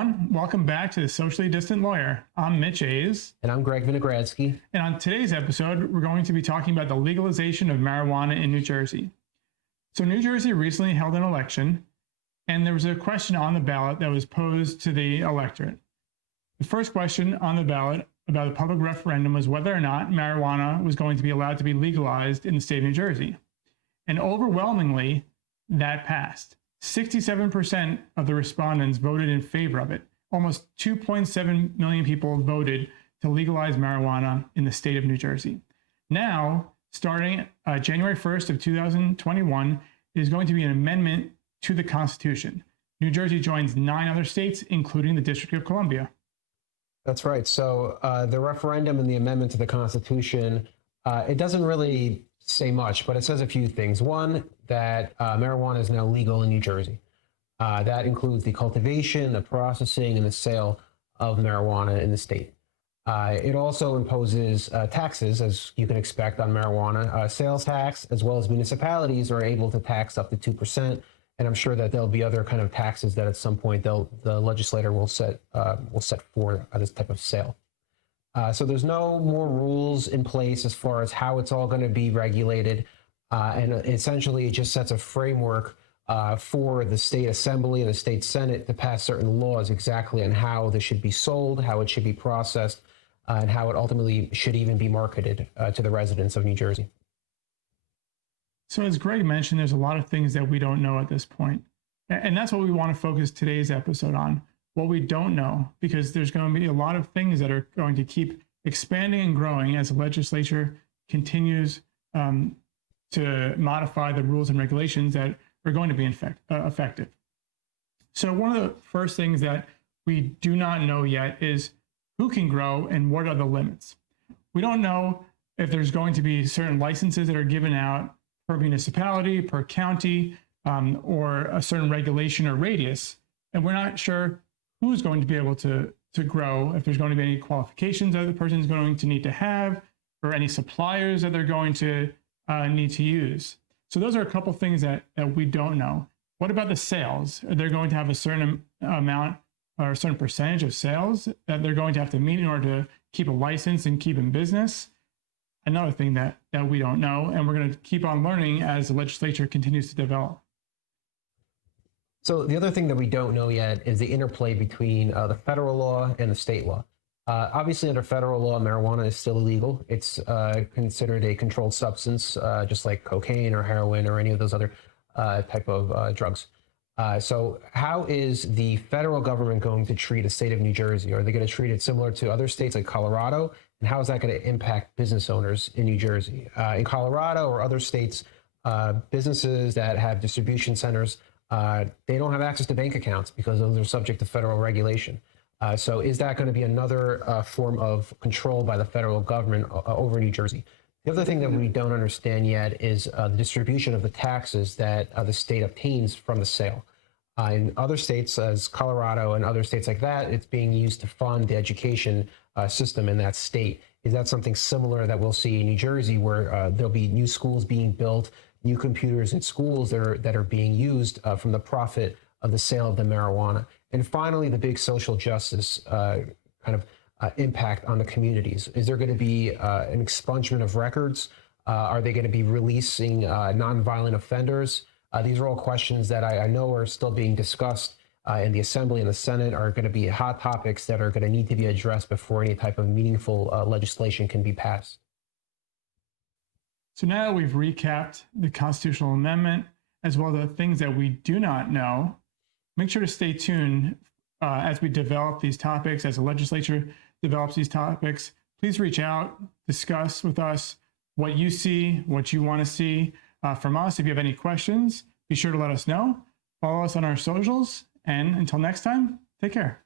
everyone. Welcome back to the Socially Distant Lawyer. I'm Mitch Hayes. And I'm Greg Vinogradsky. And on today's episode, we're going to be talking about the legalization of marijuana in New Jersey. So New Jersey recently held an election, and there was a question on the ballot that was posed to the electorate. The first question on the ballot about a public referendum was whether or not marijuana was going to be allowed to be legalized in the state of New Jersey. And overwhelmingly, that passed. 67% of the respondents voted in favor of it. Almost 2.7 million people voted to legalize marijuana in the state of New Jersey. Now, starting January 1st of 2021, is going to be an amendment to the Constitution. New Jersey joins 9 other states, including the District of Columbia. That's right. So the referendum and the amendment to the Constitution, it doesn't really say much, but it says a few things. One, that marijuana is now legal in New Jersey. That includes the cultivation, the processing, and the sale of marijuana in the state. It also imposes taxes, as you can expect, on marijuana, sales tax, as well as municipalities are able to tax up to 2%. And I'm sure that there'll be other kind of taxes that at some point the legislator will set for this type of sale. So there's no more rules in place as far as how it's all going to be regulated. And essentially, it just sets a framework for the state assembly and the state senate to pass certain laws exactly on how this should be sold, how it should be processed, and how it ultimately should even be marketed to the residents of New Jersey. So as Greg mentioned, there's a lot of things that we don't know at this point. And that's what we want to focus today's episode on. What we don't know, because there's going to be a lot of things that are going to keep expanding and growing as the legislature continues to modify the rules and regulations that are going to be effective. So one of the first things that we do not know yet is who can grow and what are the limits. We don't know if there's going to be certain licenses that are given out per municipality, per county, or a certain regulation or radius. And we're not sure who's going to be able to grow, if there's going to be any qualifications that the person's going to need to have, or any suppliers that they're going to need to use. So those are a couple things that we don't know. What about the sales? Are they going to have a certain amount or a certain percentage of sales that they're going to have to meet in order to keep a license and keep in business? Another thing that we don't know, and we're going to keep on learning as the legislature continues to develop. So the other thing that we don't know yet is the interplay between the federal law and the state law. Obviously, under federal law, marijuana is still illegal. It's considered a controlled substance, just like cocaine or heroin or any of those other type of drugs. So how is the federal government going to treat a state of New Jersey? Are they going to treat it similar to other states like Colorado? And how is that going to impact business owners in New Jersey? In Colorado or other states, businesses that have distribution centers, they don't have access to bank accounts because those are subject to federal regulation. So is that going to be another form of control by the federal government over New Jersey? The other thing that we don't understand yet is the distribution of the taxes that the state obtains from the sale. In other states, as Colorado and other states like that, it's being used to fund the education system in that state. Is that something similar that we'll see in New Jersey, where there'll be new schools being built, new computers in schools that are being used from the profit of the sale of the marijuana? And finally, the big social justice impact on the communities. Is there going to be an expungement of records? Are they going to be releasing nonviolent offenders? These are all questions that I know are still being discussed in the Assembly and the Senate, are going to be hot topics that are going to need to be addressed before any type of meaningful legislation can be passed. So now that we've recapped the constitutional amendment, as well as the things that we do not know, make sure to stay tuned as we develop these topics, as the legislature develops these topics. Please reach out, discuss with us what you see, what you want to see from us. If you have any questions, be sure to let us know. Follow us on our socials, and until next time, take care.